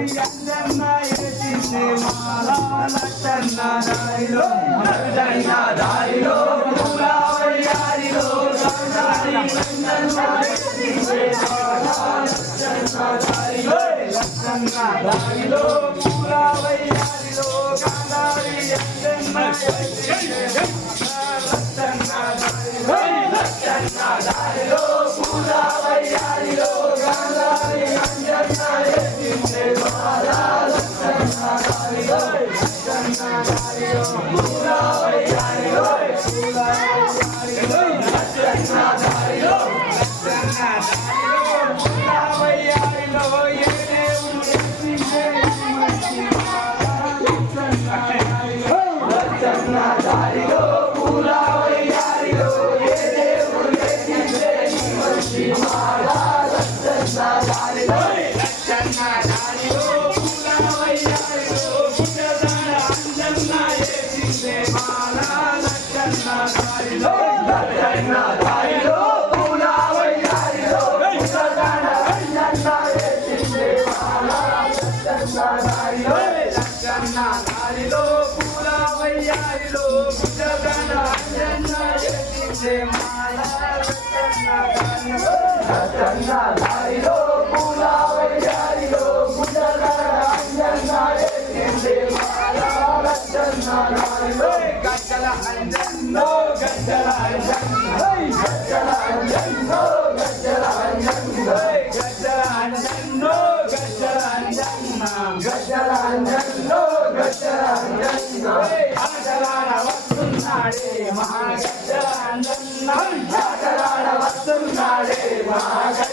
అంజన్న ఎత్తిందే మాల లచ్చన్న దారిలో లచ్చన్న దారిలో పూల వయ్యారిలో గాంధారి అంజన్న ఎత్తిందే మాల లచ్చన్న దారిలో లచ్చన్న దారిలో పూల వయ్యారిలో గాంధారి అంజన్న ఎత్తిందే లచ్చన్న దారిలో లచ్చన్న దారిలో పూల వయ్యారిలో గాంధారి అంజన్న ఎత్తిందే మాల లచ్చన్న దారిలో లచ్చన్న దారిలో పూల వయ్యారిలో పూల వయ్యారిలో లచ్చన్న దారిలో లచ్చన్న దారిలో పూల వయ్యారిలో ఏ దేవుడు ఎత్తిందే మంచి మాల లచ్చన్న దారిలో లచ్చన్న దారిలో పూల వయ్యారిలో ఏ దేవుడు ఎత్తిందే మంచి మాల లచ్చన్న దారిలో లచ్చన్న దారిలో పూల వయ్యారిలో గుడ్డదార అంజన్న ఎత్తిందే మాల లచ్చన్న దారిలో లచ్చన్న దారిలో పూల వయ్యారిలో గుడ్డదార అంజన్న ఎత్తిందే మాల లచ్చన్న దారిలో లచ్చన్న దారిలో పూల వయ్యారిలో గుడ్డదార అంజన్న ఎత్తిందే మాల లచ్చన్న దారిలో లచ్చన్న దారిలో పూల వయ్యారిలో గుడ్డదార అంజన్న ఎత్తిందే మాల లచ్చన్న దారిలో గజ్జల అంజన్నో గజ్జల అంజన్నో గజ్జల అంజన్నో గజ్జల అంజన్నో గజ్జల అంజన్నో గజ్జల అంజన్న గజ్జల అంజన్నో గజ్జల అంజన్నో ఆటలాడ వస్తున్నాడే మహాగజ్జల అంజన్న ఆటలాడ వస్తున్నాడే మహాగజ్జల